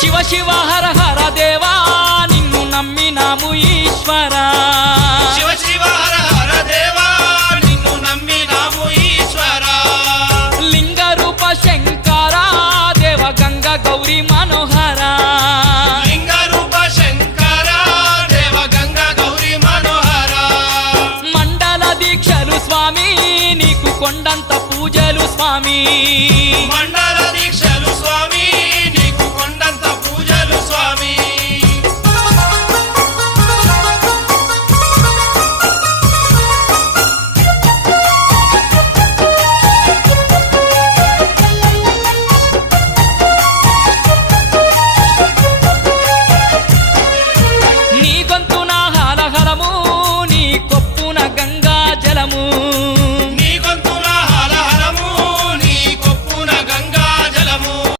శివ శివ హర హర దేవా నిన్ను నమ్మినాము ఈశ్వరా శివ శివ హర హర దేవా నిన్ను నమ్మినాము ఈశ్వరా లింగ రూప శంకరా దేవ గంగ గౌరీ